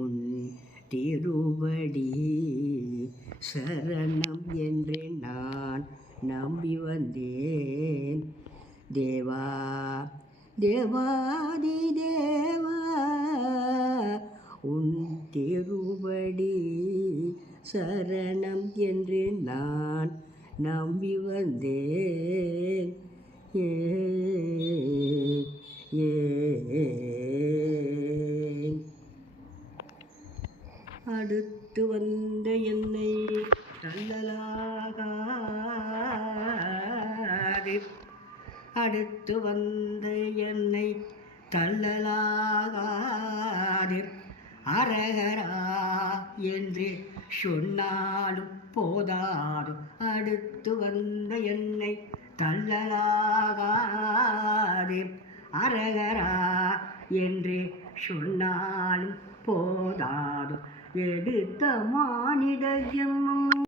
உன் திருவடி சரணம் என்று நான் நம்பி வந்தேன். தேவா தேவாதி தேவா, உன் திருவடி சரணம் என்று நான் நம்பி வந்தேன். அடுத்து வந்த என்னை தள்ளலாகாது, அடுத்து வந்த என்னை தள்ளலாகாது. அரகரா என்று சொன்னாலும் போதாது, அடுத்து வந்த என்னை தள்ளலாகாது. அரகரா என்று சொன்னாலும் போதாது. எடுத்த மானிட ஜென்மம்